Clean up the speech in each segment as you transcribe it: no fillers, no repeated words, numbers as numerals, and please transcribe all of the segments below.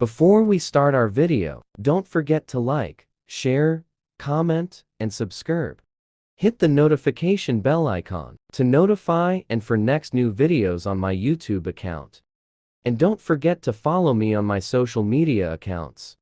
Before we start our video, don't forget to like, share, comment, and subscribe. Hit the notification bell icon to notify and for next new videos on my YouTube account. And don't forget to follow me on my social media accounts.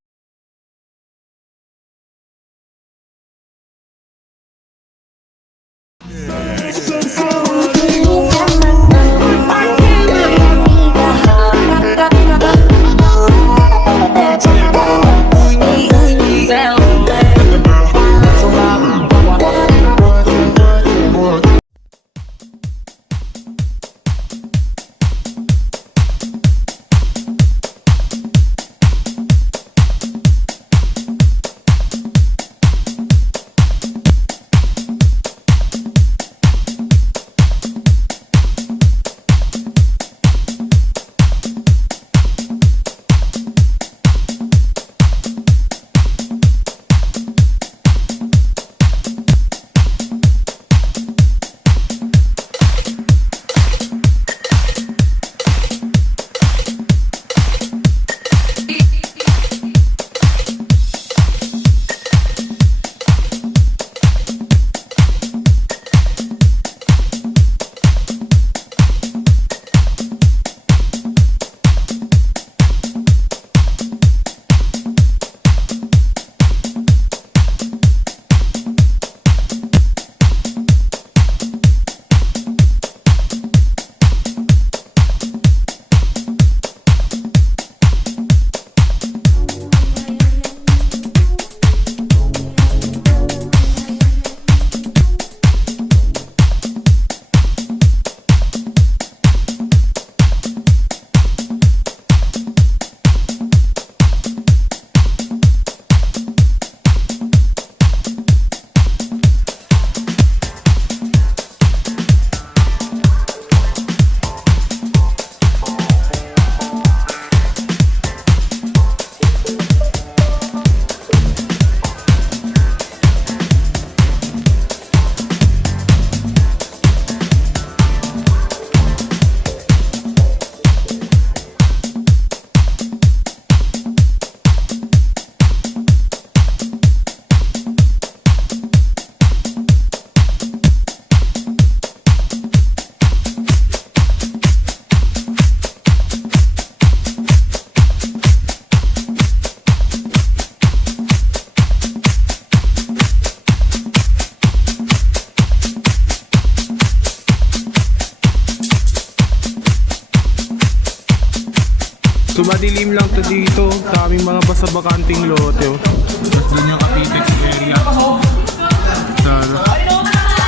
So madilim lang to dito sa aming mga basa-bakanting lote. Doon yung Kapitex area.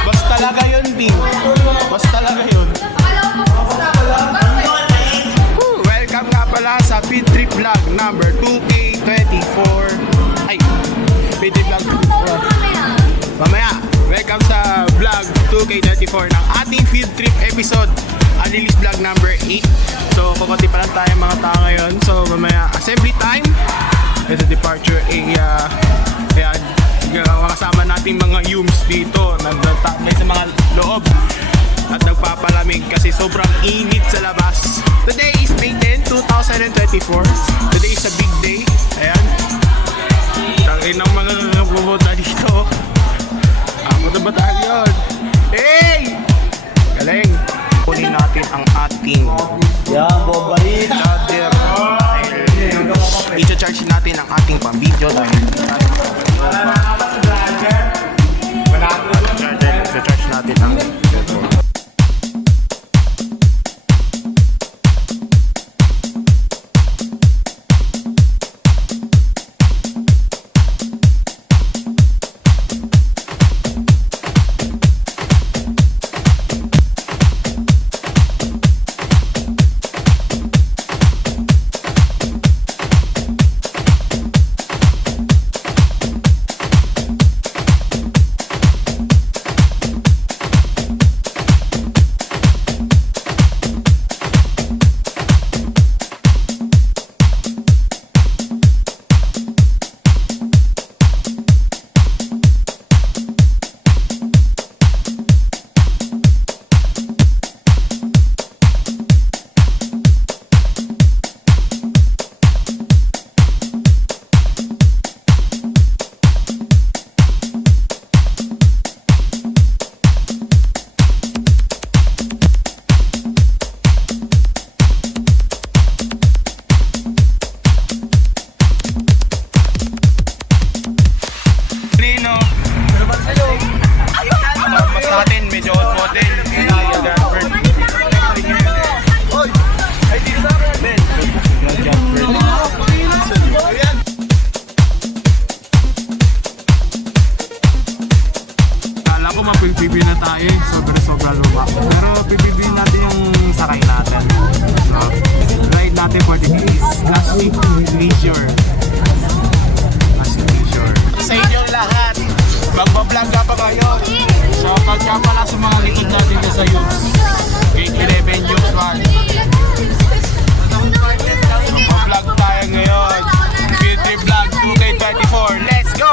Basta talaga yun, Bing. Basta talaga yun. Welcome nga pala sa Field Trip Vlog number 2K24. Ay, Field Trip Vlog 24. Mamaya, welcome sa vlog 2K24 ng ating Field Trip episode. Alilis vlog number 8. So, kukunti pa lang tayo mga tao ngayon. So, mamaya, assembly time. There's a departure area. Kaya, kasama natin mga yums dito. Nagtatagay sa mga loob. At nagpapalamig kasi sobrang init sa labas. Today is May 10, 2024. Today is a big day. Ayan. Tangin ng mga pumunta dito. Ako na batalyon. Hey! Galing! Kunin natin ang ating bobait. ladder. I-charge natin ang ating pang-video dahil i-charge natin ang video. leisure. As leisure. Sa inyong lahat, magpa-vlog ka pa ngayon. Shoutout ka pala sa mga likod natin na sa youths. Gate 11 Youth 1. Magpa-vlog tayo ngayon. P3 Vlog 2K24. Let's go!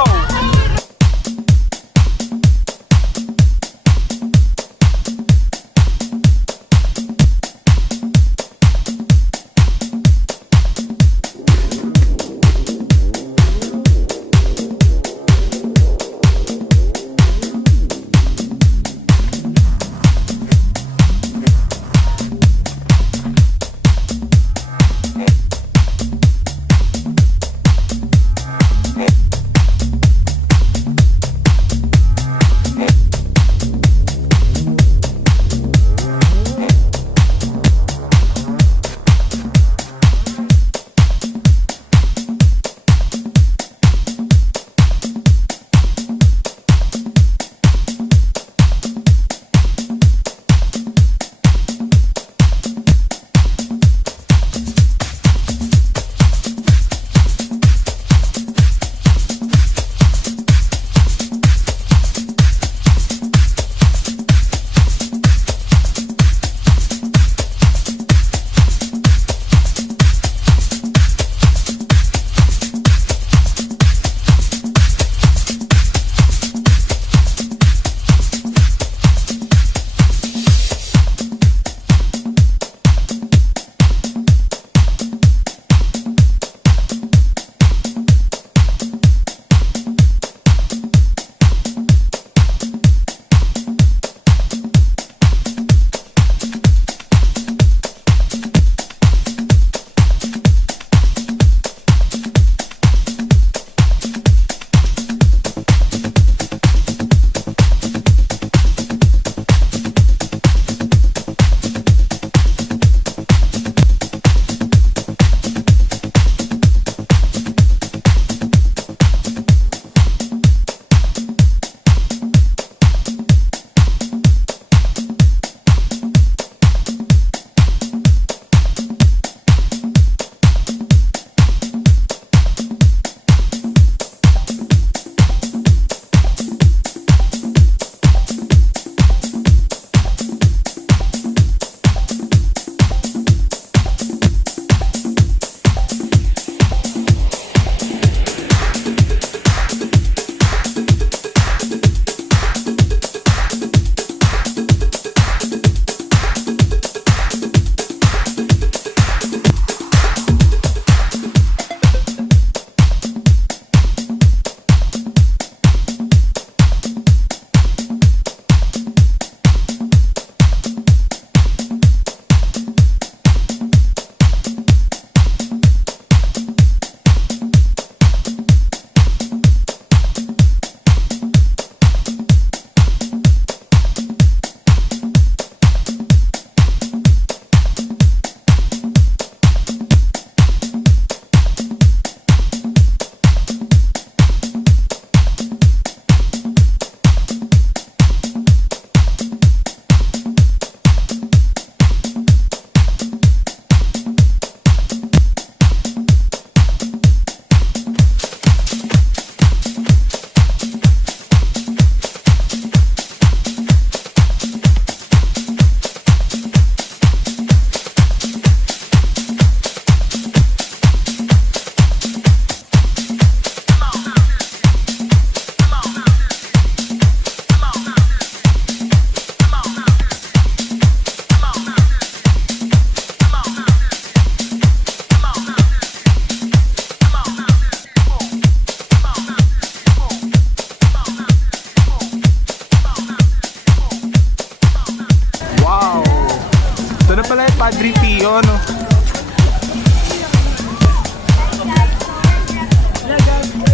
Padre Pio, no?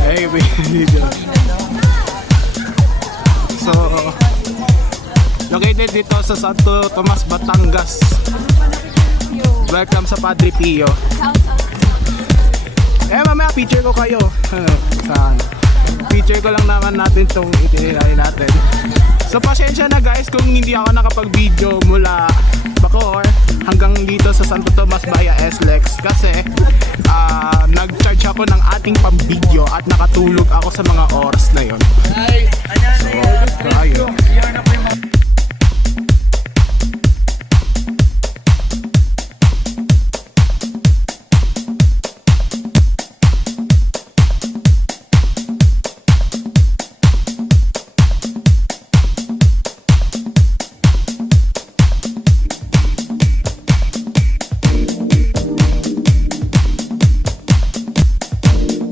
Hey, video. So, located dito sa Santo Tomas, Batangas. Welcome sa Padre Pio. Mamaya picture ko kayo. Saan? Picture ko lang naman natin itong itinilay natin. So pasensya na guys kung hindi ako nakapag-video mula Bacoor hanggang dito sa Santo Tomas via SLEX kasi nag-research ako ng ating pang-video at nakatulog ako sa mga oras na yon. So, ayun.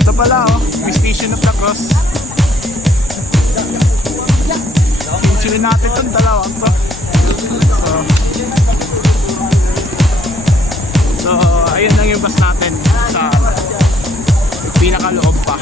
Ito pala oh, may Station of the Cross. Pinchilin natin itong dalawang to. So, ayun lang yung bus natin sa pinakaloob pa.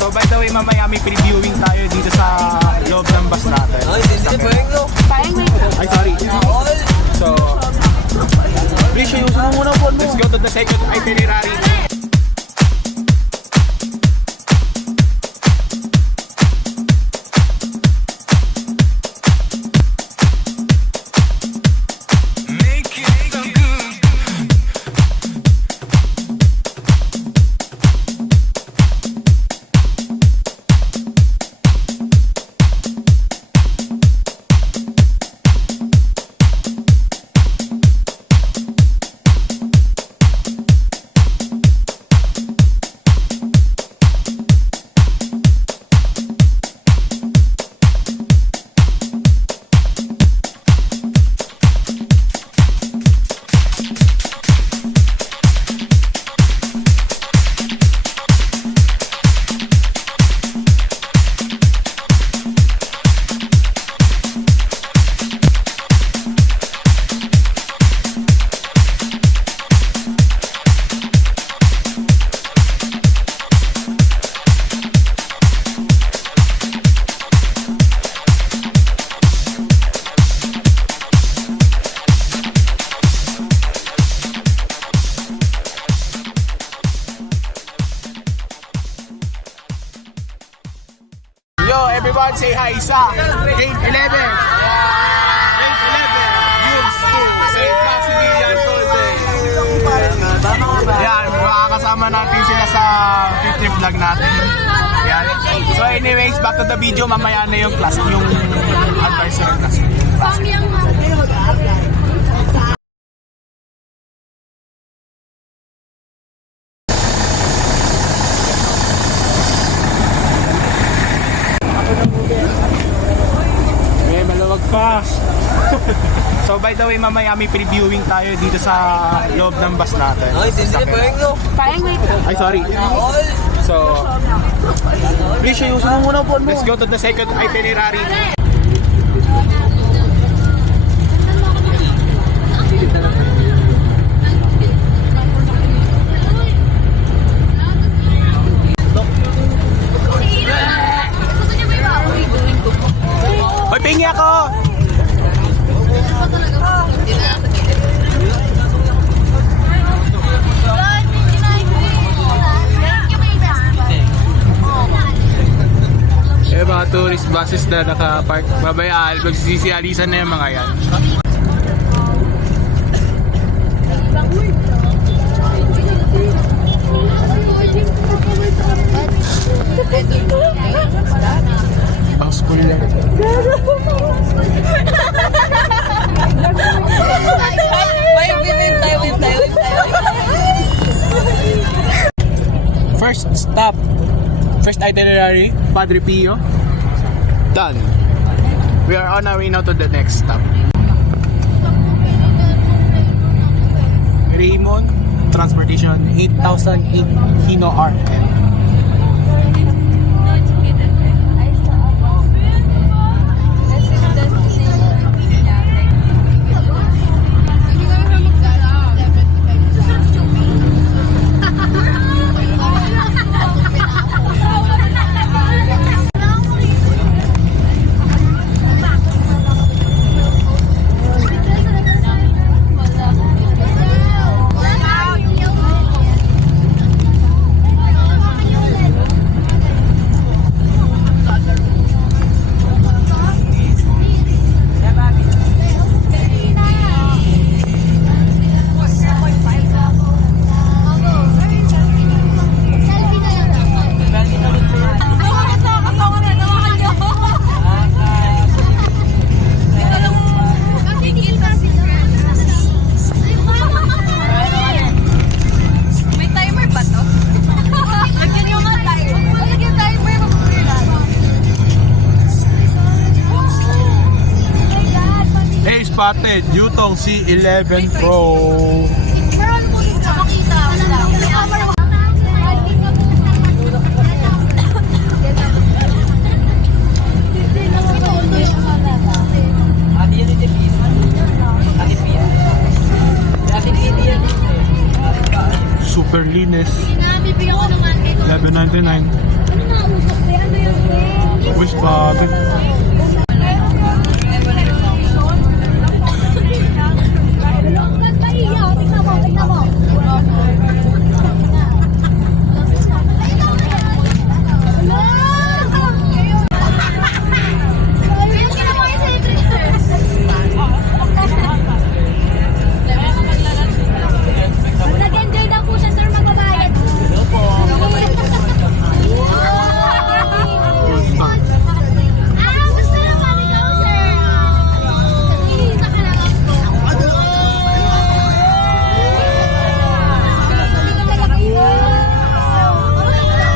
So by the way, mamaya may previewing tayo dito sa loob ng bus natin. Ay, sorry. So, Please, ayusin mo muna po. let's go to the second itinerary. Yo, everyone say hi sa Grade 11. Grade 11. Youths 2. St. Maximilian Colby. Yan, makakasama natin sila sa field trip vlog natin. Yan. So anyways, back to the video. Mamaya na yung class, yung advisory class. May maluwag pa. So by the way, mamaya may previewing tayo dito sa loob ng bus natin. Ay, sorry. So, Please, ayusin mo muna po. let's go to the second itinerary. Hoy, pingi ako! Eh, mga tourist buses na nakapark. Babaya, magsisisialisan na yung mga yan. Pang school lang. First stop. First itinerary, Padre Pio. Done. We are on our way now to the next stop. Raymond Transportation 8008 Hino RM. spotted Yutong C11 Pro. Pero ano mo dito makita? Super linis. Bibigyan ko naman ito. 11.99. Ano na usok ba? Ano yung Uy, spotted. Tignan mo. Nag-enjoy daw po siya, sir, magbabayad. Gusto naman ikaw, sir. Isa ka na lang po.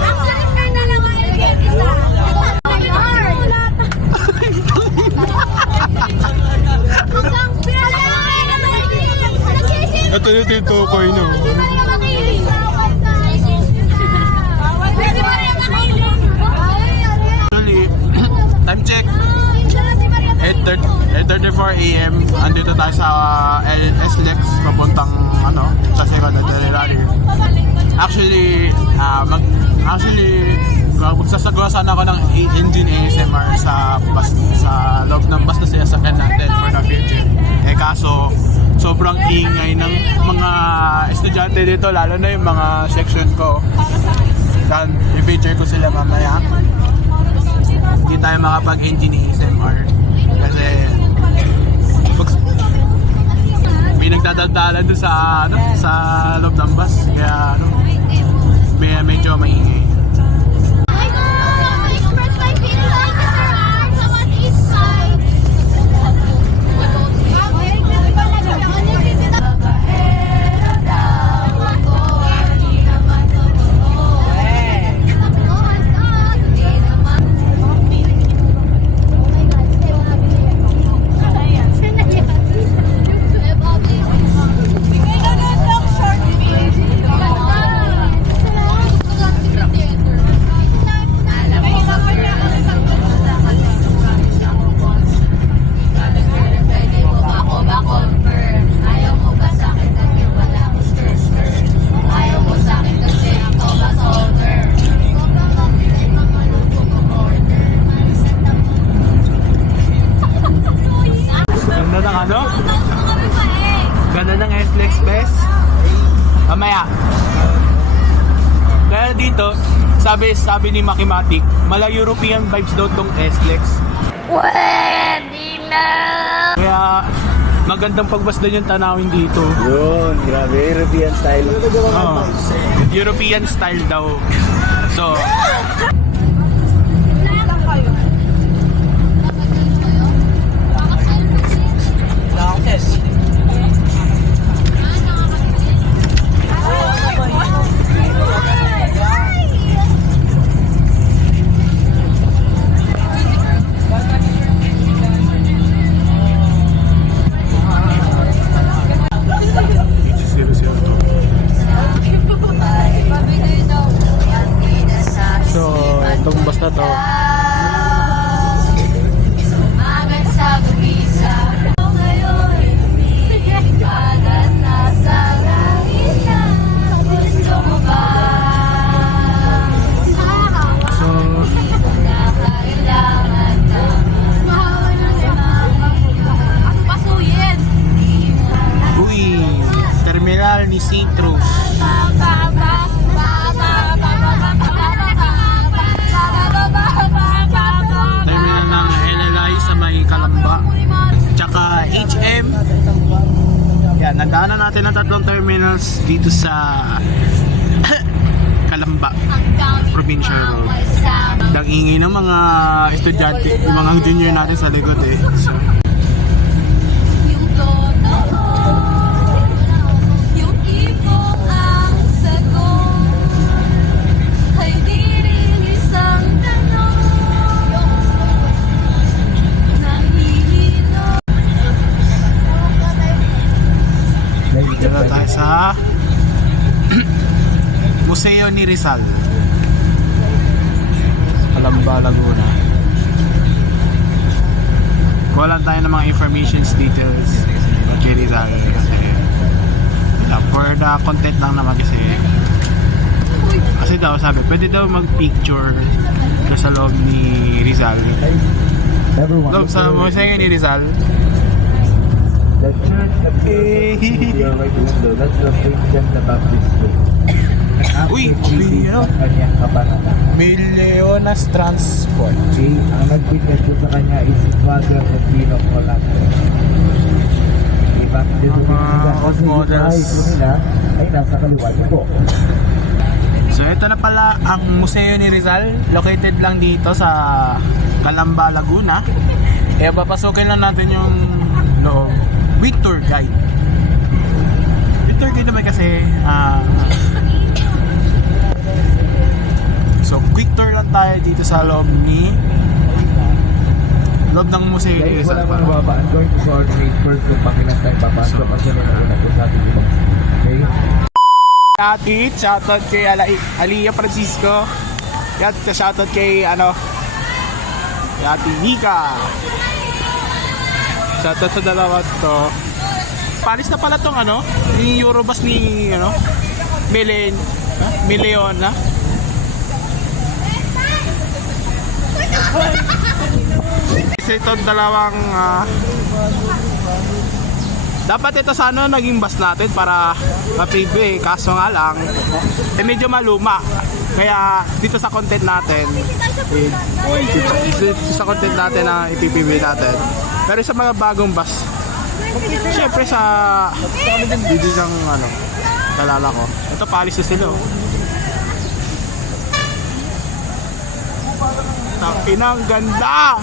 Actually, sir, na lang ang ilagay isa. Hanggang Ito yung tukoy no. Actually, time check. 8:34 AM. Andito tayo sa LS Lex papuntang sa Second Rally. Actually, magsasagawa sana ako ng engine ASMR sa loob ng bus na sinasakyan natin for the future. Kaso sobrang ingay ng mga estudyante dito, lalo na yung mga section ko. Dahil i-feature ko sila mamaya. Hindi tayo makapag-engine ASMR kasi may nagdadaldalan doon sa loob ng bus, kaya medyo maingay. Express my feelings like a sir sa one east side. Ganda ng Ganda ng S-Lex best. Mamaya. Kaya dito, sabi ni Makimatic, mala European vibes daw tong S-Lex. Pwede na! Kaya magandang pagbasdan yung tanawin dito. Yun, grabe. European style. European style daw. So, itong bus na to, Sumagat sa gumisa. Ngayon, kagat na sa langit na. Gusto mo ba? so Kailangan pasuyin. uy, terminal ni St. Rose. Terminal ng LLI sa may Kalamba. Tsaka HM. Yan, nadaanan natin ang tatlong terminals dito sa Kalamba, Provincial Road. Nag-ingay ng mga estudyante, yung mga junior natin sa likod So, Yung totoo, yung ibong ang sagot, ay di rin isang tanong. Nahihilo sa Museo ni Rizal, Calamba, Laguna. Kuha lang tayo ng mga informations, details kay Rizal kasi for the content lang naman kasi daw sabi pwede daw mag picture sa loob ni Rizal, loob sa museo ni Rizal. The church of your right window, that's the St. John the Baptist Church. Uy, Ang kanyang kabanata. Mileonas Transport. Okay, ang nag-witness po sa kanya is Father Rufino Polanco. Diba? Kasi yung bahay po nila ay nasa kaliwa niyo po. So ito na pala ang Museo ni Rizal, located lang dito sa Calamba, Laguna. Kaya papasukin lang natin yung loob with tour guide. With tour guide naman kasi so quick tour lang tayo dito sa loob ng Museo ni Guys, Rizal. wala pang baba. I'm going to coordinate first kung pakilan tayo papasok kasi na po natin dito. Okay? Atit, shoutout kay Aliyah Francisco. Yan, shoutout kay kay Ate Nika. Shoutout sa dalawa to. Palis na pala tong yung Eurobus ni Mileon na. Kasi itong dalawang dapat ito sana naging bus natin para ma-preview kaso nga lang medyo maluma, kaya dito sa content natin na ipipreview natin, pero sa mga bagong bus syempre sa dito ng kalala ko ito, palis na sila Tapinang ganda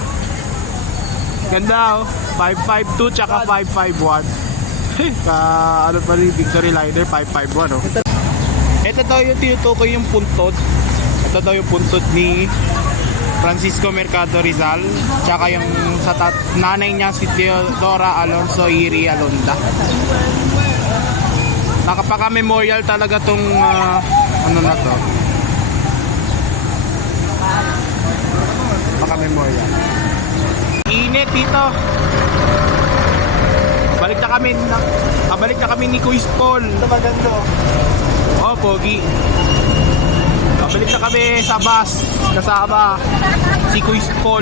552 tsaka 551 pa rin Victory Liner 551 Ito daw yung tinutukoy yung puntod. Ito daw yung puntod ni Francisco Mercado Rizal, tsaka yung sa nanay niya si Teodora Alonso Iri Alonda. Nakapaka-memorial talaga tong na to. Paka-memorial. Init dito. Balik na kami ni Kuis Paul. Ito maganda. Oh, pogi. Balik na kami sa bus kasama si Kuis Paul.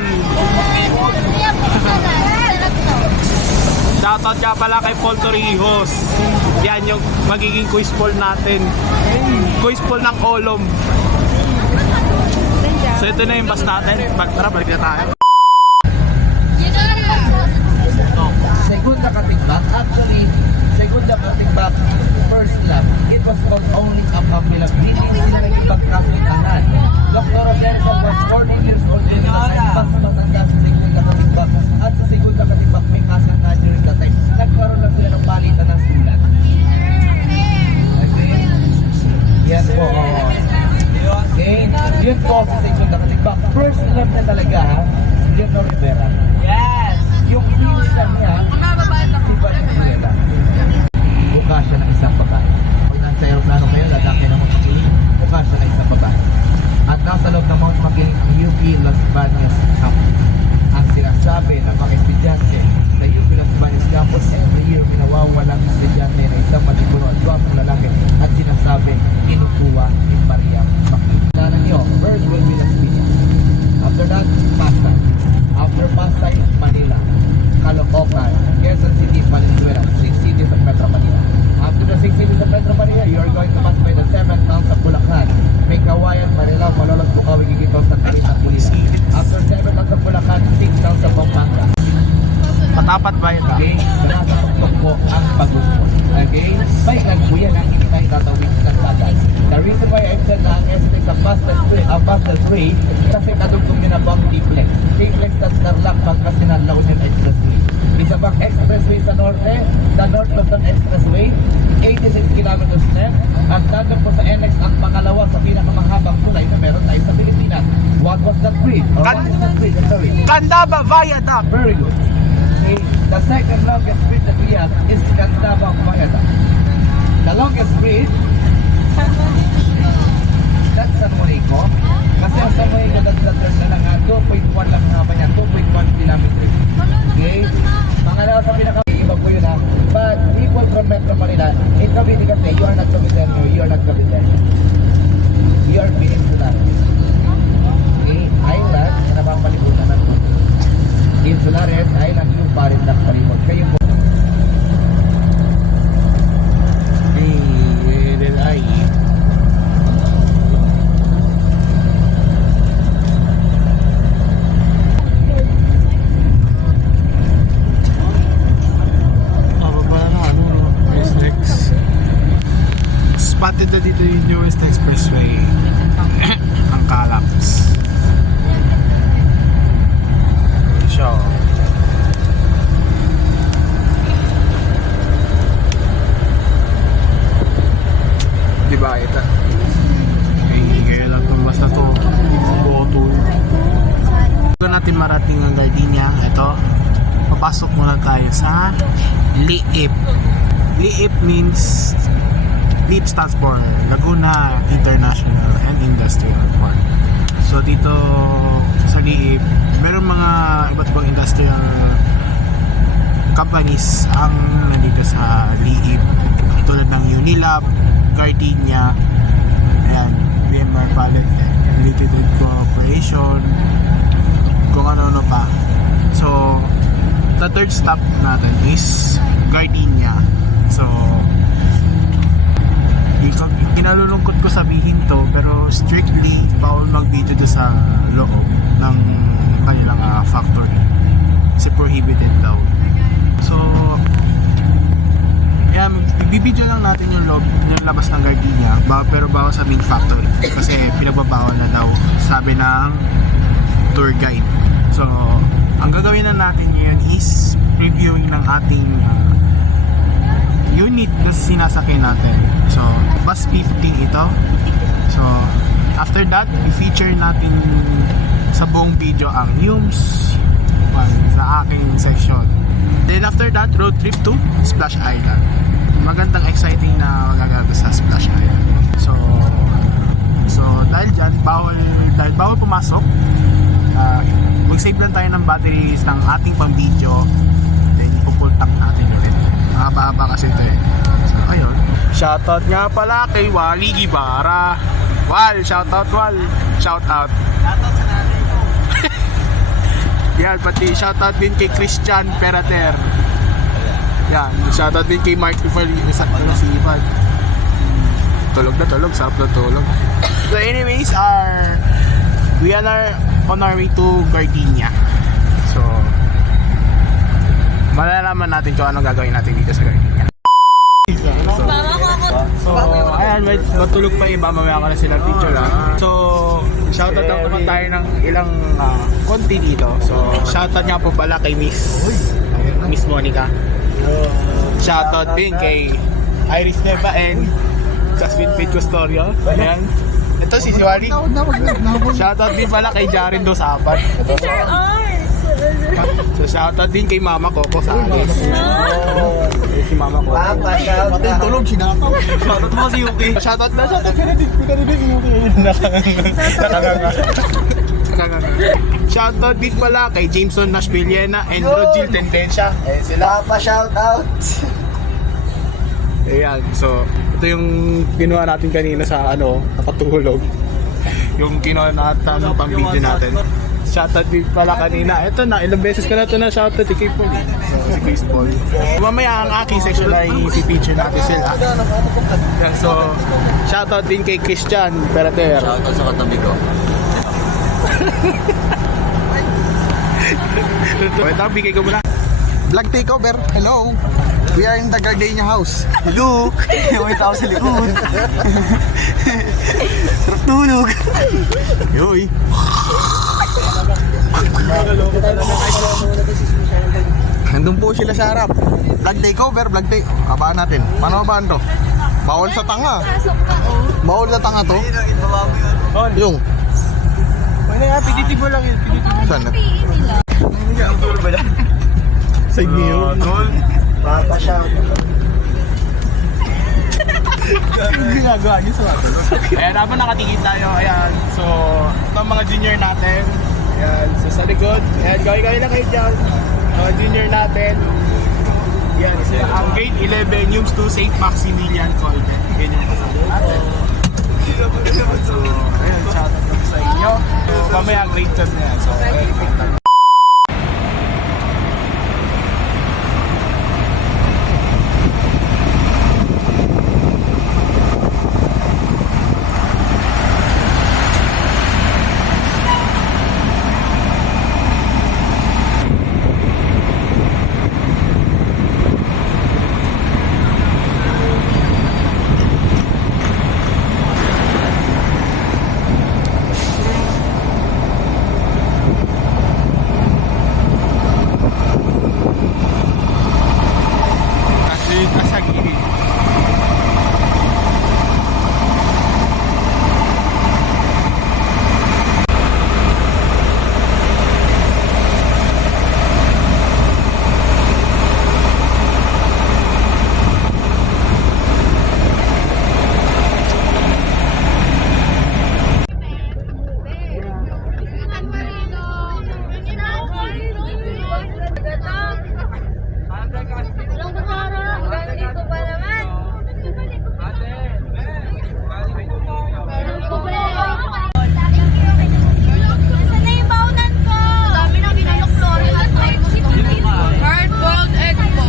Shoutout ka pala kay Paul Torrijos. Yan yung magiging Kuis Paul natin. Kuis Paul ng Olom. So ito na yung bus natin. Tara, balik na tayo. Segunda katigbak, actually, segunda katigbak, first lap, it was called only a popular. Hindi sila nagpagkapitanan. Dr. Adelson was 14 years old during the time, basta matanda sa segunda katigbak. At sa segunda katigbak, may kasanta during the time. Nagkaroon lang sila ng palitan ng sulat. Okay? Yan po. Okay? Yun po sa segunda katigbak. First lap na talaga, Leonor Rivera. Yes! Yung pinsan niya, si Valenzuela. Buka siya ng isang babae. Pag nasa aeroplano kayo, lalaki ng Mount Makiling, buka siya ng isang babae. At nasa loob ng Mount Makiling, UP Las Bañas Campus. Ang sinasabi ng mga estudyante na UP Las Bañas Campus, every year minawawalang estudyante na isang matipuno at gwapong lalaki at sinasabi, kinukuha ni Mariam Makiling. Sana niyo, first will be Las Piñas. After that, Pasay. After Pasay, Manila. Caloocan, Quezon City, Valenzuela, 6 cities of Metro Manila. After the 6 cities of Metro Manila, you are going to pass by the 7 towns of Bulacan, May Kawayan, Marilao, Malolos, Bukawi, Gigito, Santa Rita, Pulilan. After 7 towns of Bulacan, 6 towns of Pampanga. Matapat ba ito? Okay, nasa tuktok po ang pagbuspon. Okay, may nagbuyan ang hindi tayo tatawid ng bagay. The reason why I said na ang SNX is a fastest way, kasi nadugtong nyo na po ang T-Flex. T-Flex that's Tarlac, Pangasinan, La Union Expressway. Isa pang expressway sa norte, the North Luzon Expressway, 86 kilometers length. At nandun po sa NX ang pangalawa sa pinakamahabang tulay na meron tayo sa Pilipinas. What was that bridge? Or what is that bridge? I'm sorry. Candaba Viaduct. Very good. Okay. The second longest bridge that we have is Candaba Viaduct. The longest bridge, that's San Juanico. Kasi ang San Juanico, that's the turn na lang, 2.1 lang haba niya, 2.1 kilometers. Okay? Pangalawa sa pinaka-iba po yun ha. But people from Metro Manila, in Cavite kasi, you are not Caviteño, you are not Caviteño. You are Peninsular. Okay? Island, na napapalibutan natin. Insulares, island, yung pa rin nakapalibot. Kayo po. Spotted na dito yung newest expressway. Ang Calaps. Siya. Diba ito? Ngayon lang itong basta to. Boto. Bago natin marating ang Gardenia, ito. Papasok muna tayo sa Liip. Liip means LIIP stands for Laguna International and Industrial Park. So dito sa LIIP, meron mga iba't ibang industrial companies ang nandito sa LIIP. Tulad ng Unilab, Gardenia, ayan, BMR Pallet Limited Corporation, kung ano-ano pa. So, the third stop natin is Gardenia. So, kinalulungkot ko sabihin to, pero strictly bawal mag-video doon sa loob ng kanilang factory kasi prohibited daw. So yan, ibibideo lang natin yung loob, yung labas ng Gardenia, pero bawal sa main factory kasi pinagbabawal na daw, sabi ng tour guide. So ang gagawin na natin ngayon is reviewing ng ating unit na sinasakay natin. So, bus 50 ito. So, after that, i-feature natin sa buong video ang Humes sa aking section. Then after that, road trip to Splash Island. Magandang exciting na magagawa sa Splash Island. So dahil dyan, bawal pumasok, mag-save lang tayo ng batteries ng ating pang video. Then, ipupull tank natin ulit. Mahaba kasi ito eh. So, ayun. Shoutout nga pala kay Wally Gibara. Wal, shoutout Wal. Shoutout. Shoutout sa nanay ko. Yan, pati shoutout din kay Christian Perater. Yan, shoutout din kay Mark Ifali. Si Ivan. Tulog na tulog, sarap na tulog. So anyways, we are on our way to Gardenia. So, malalaman natin kung ano gagawin natin dito sa Gardenia. So ayan, matulog pa iba, mamaya ko na sila picture lang. So, shoutout lang naman tayo ng ilang konti dito. So, shoutout nga po pala kay Miss Monica. Shoutout din kay Iris Neva and Jasmine Pete Custodio. Ayan. Ito si Siwari. Shoutout din pala kay Jaren Dosapan. Sir Ars! So shoutout din kay Mama Coco sa alis. Si Mama Coco. Pati tulog sinakaw. Shoutout mo si Yuki. Shoutout na, shoutout ka na din. Yuki. Nakanganga. Shoutout din pala kay Jameson Nash Villena and Rodgil Tendencia. Sila pa shoutout. Ayan, so ito yung ginawa natin kanina sa nakatulog. Yung ginawa natin ng pang-video natin. Shoutout din pala kanina. Ito na, ilang beses ka na ito na shoutout si Kay Paul. So, si Chris Paul. Mamaya ang aking section ay i-feature natin sila. Yan, so, shoutout din kay Christian Perater. Shoutout sa katabi ko. Ito, bigay ko muna. Vlog takeover, hello. We are in the Gardenia house. Hello. May tao sa likod. Sarap tulog. Yoy. Nandun po sila sa harap. Vlog takeover, vlog take. Abaan natin. Paano abaan to? Bawal sa tanga. Pasok ka, oh. Bawal sa tanga to. Yung. Ano nga, piditi mo lang yun. Saan? PE nila. Sa inyo. Tol. Papa shout. Yung ginagawa niyo sa atin. Ayan, habang nakatingin tayo, ayan. So, ito ang mga junior natin. Ayan, so sa likod. Ayan, gawin lang kayo dyan. Mga junior natin. Ayan, sila ang grade 11, Yums 2, St. Maximilian College. Ayan yung kasama natin. So, ayan, shoutout lang sa inyo. So, mamaya grade 10 na yan. So, ayan. Kasi nasa gilid. Dito pa naman. Nasaan na yung baunan ko? Dami na binalok Flori at hard-boiled egg po.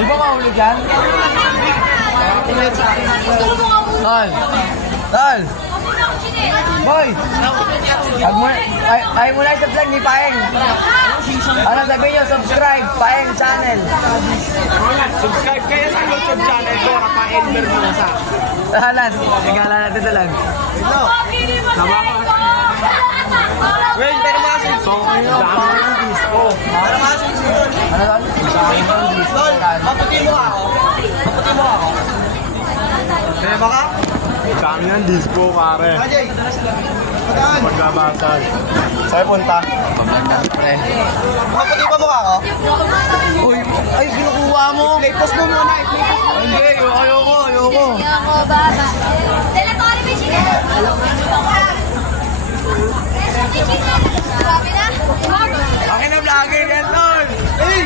Di ba mahuli dyan? Tol! Tol! Boy! Ay muna sa vlog ni Paeng. Ano sabihin nyo? Subscribe! Paeng channel! Subscribe kayo sa YouTube channel ko, Rafael Bernosa. Tahalan! Tingala natin ito lang. Wait, pero mga so, dami ng disco. Ano tol? Tol, maputi mo ako. Maputi mo ako. Kaya baka? Dami ng disco, pare. Ajay! Pagkaan! Maglabasag. Sa'yo punta. Pre. Maputi pa mukha ako? Uy! Ay, kinukuha mo! Play post mo muna. Hindi! Ayoko! Ayoko! Ako, baba. Delatory may chicken. Grabe na. Akin na vlogger yan, tol! Hey!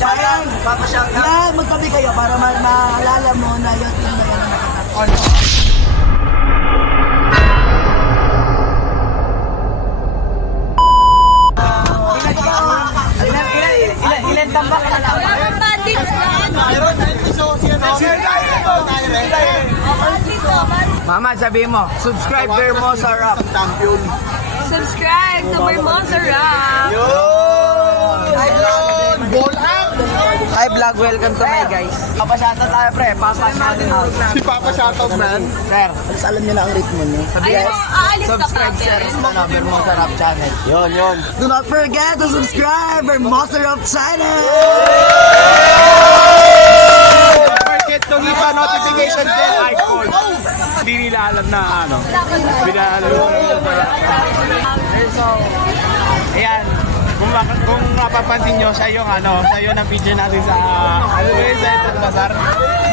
Sayang! Yan! Magtabi kayo para maalala mo na yun yung bayan na nakatapon. Ilan tambak na lang? Parang bandits yan. Mama, sabihin mo, subscribe Bermosa Rap. Champion. Subscribe to Bermosa Rap. Yun! Ball up! Hi vlog, welcome to my guys. Papashoutout tayo pre, papashoutout. Si Papa shoutout man. Sir, mas alam niyo na ang ritmo niyo. Sabi guys, subscribe sir sa number mo sa Rap Channel. Yun. Do not forget to subscribe for Monster of Channel! Forget to leave a notification bell icon. Hindi nila alam na ano. So, ayan. Kung mapapansin nyo, siya yung na-feature natin sa sa Ito Bazar.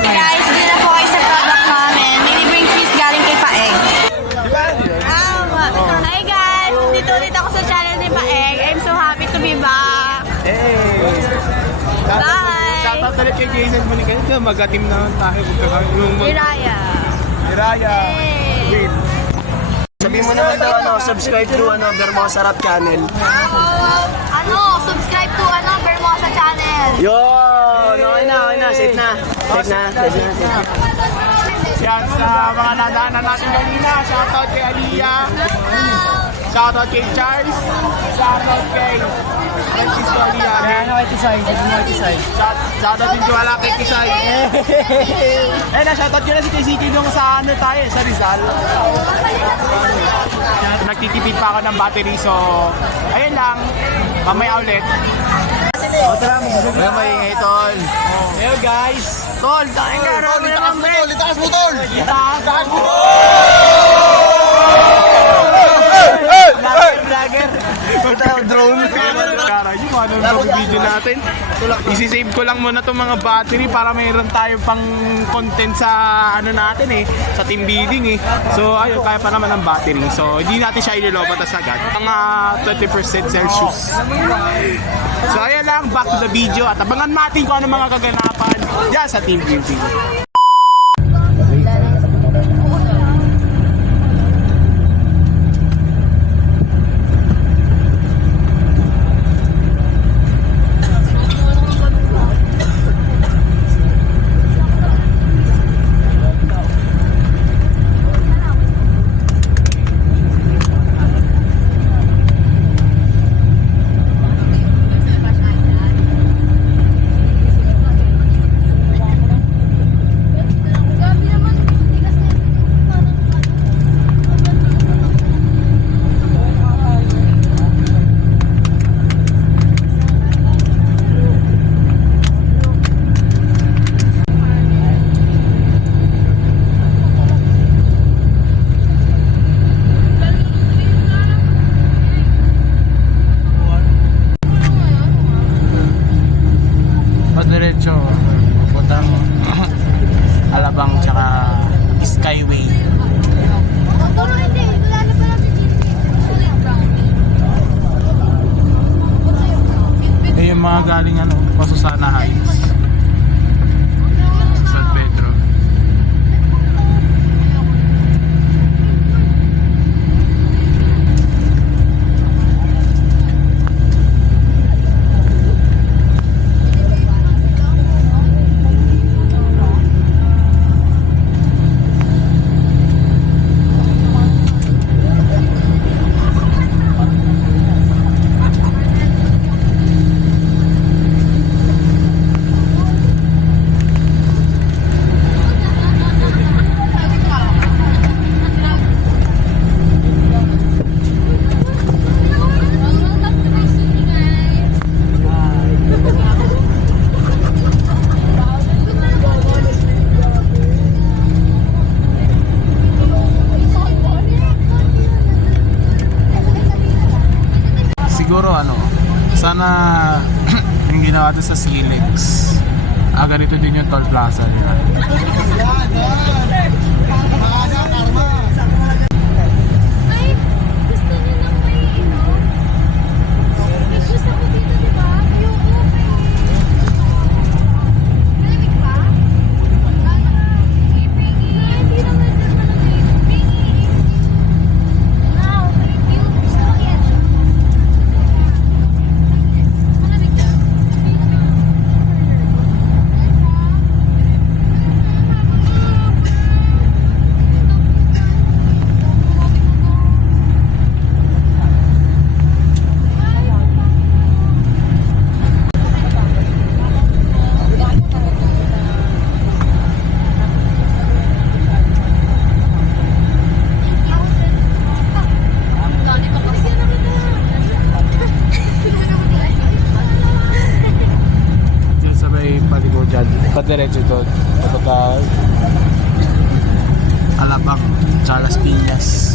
Guys, hindi na po kayo sa product namin. Nilibring cheese galing kay Paeg. Hi guys! Dito ulit ako sa channel ni Paeg. I'm so happy to be back. Hey! Bye! Shoutout ulit kay Jason Monica. Mag-team naman tayo. Iraya. Wait. Sabi mo naman daw subscribe to Bermosa Rap Channel. Subscribe to Bermosa channel. Yun! Okay na. Safe na. Yan sa mga nadaanan natin kanina. Shoutout kay Aliyah. Shoutout kay Charles. Shoutout kay Francisco Aliyah. Shoutout din wala kay Kisay. Shoutout ko na si KCK nung sa tayo, sa Rizal. Nagtitipid pa ako ng battery, so ayun lang. Mamaya ulit. May ingay tol. Hello guys. Tol, tayo ka namin naman pre. Itaas mo tol! Vlogger. Drone. Kara, yung ano video natin. Isi-save ko lang muna itong mga battery para mayroon tayo pang content sa natin sa team building So ayun, kaya pa naman ang battery. So hindi natin siya ililobatas agad. Mga 20% Celsius. So ayun lang, back to the video at abangan natin kung ano mga kaganapan dyan sa team building. Diretso punta mo Alabang tsaka Skyway. Yung mga galing Masusana Heights, San Pedro. Siguro sana yung ginawa doon sa Silex. Ganito din yung toll plaza nila. Ay, gusto niyo ng may may gusto ko dito, di ba? Yung malamig ba? Hindi naman gusto ko yan. Malamig ka? diretso doon. Patatawag. Alabang, Chalas Piñas.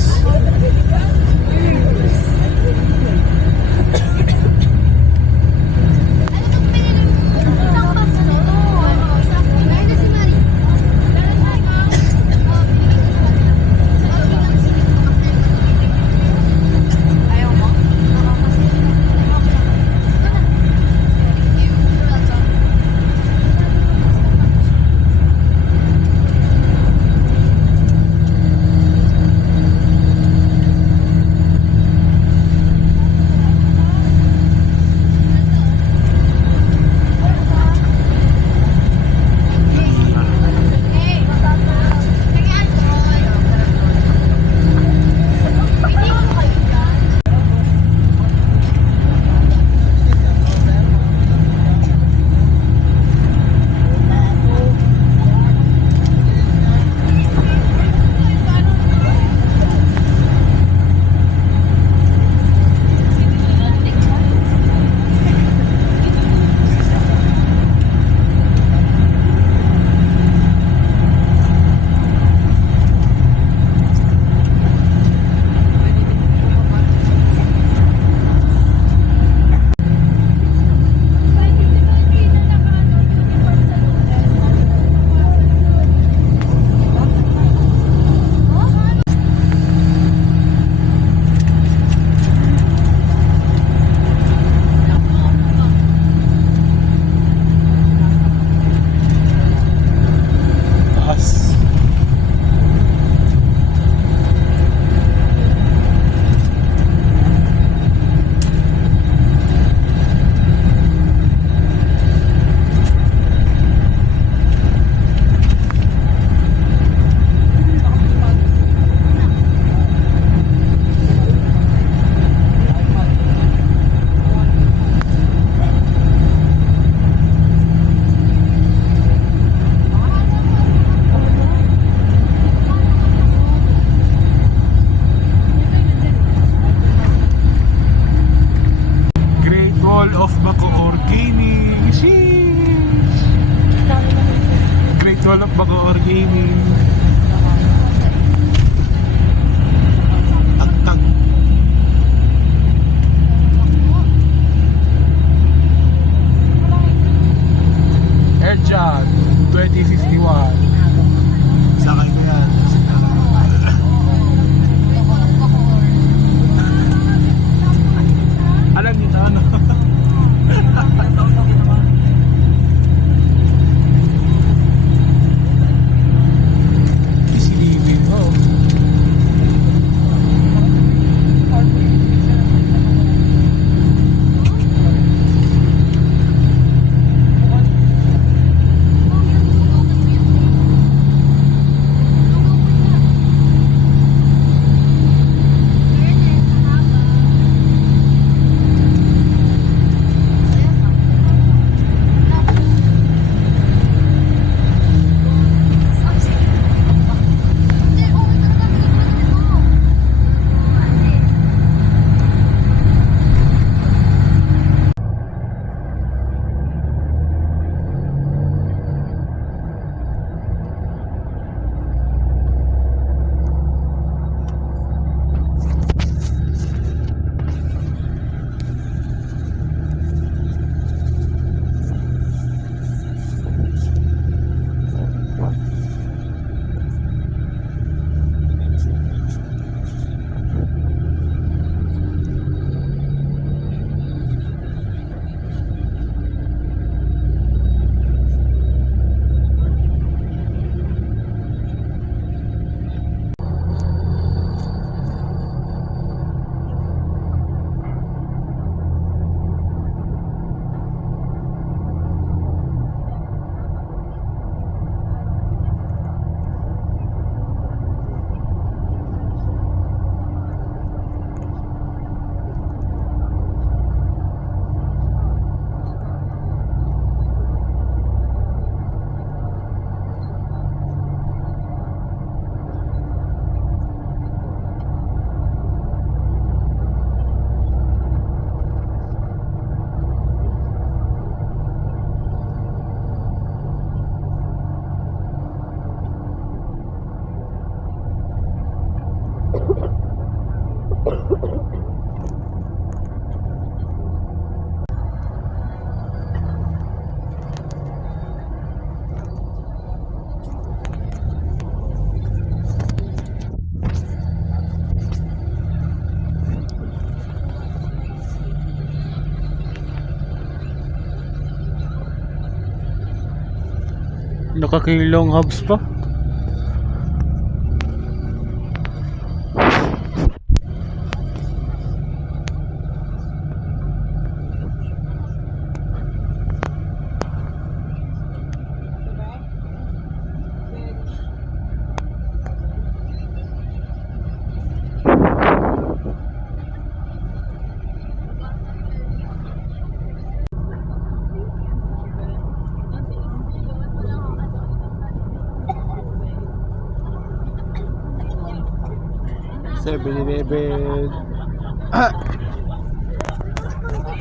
Nakakilong hubs pa.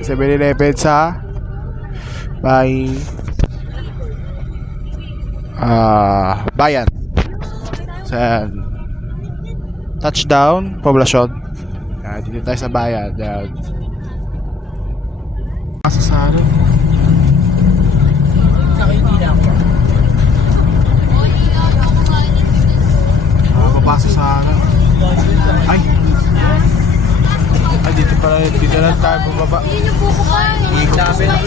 Seven-Eleven sa Bayan sa Touchdown Poblacion. Dito tayo sa Bayan. Masasarap. Babasa sa akin. Ay, dito pala, dito lang tayo bumaba. Sabi na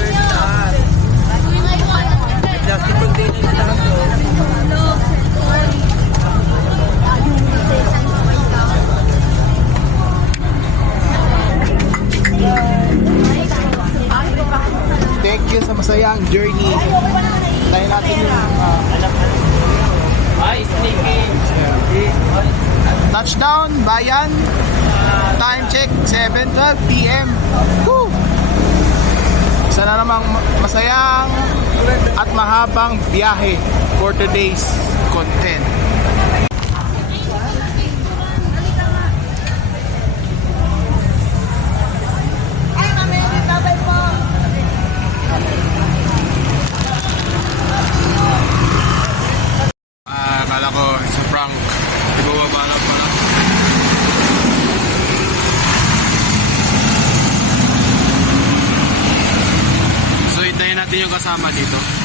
plastic container na lahat to. Thank you sa masayang journey. Tayo natin yung Touchdown, Bayan. Time check, 7:12 PM. Woo! Isa na namang masayang at mahabang biyahe for today's content. Akala ko it's a prank. Ibababa lang pala. So, hintayin natin yung kasama dito.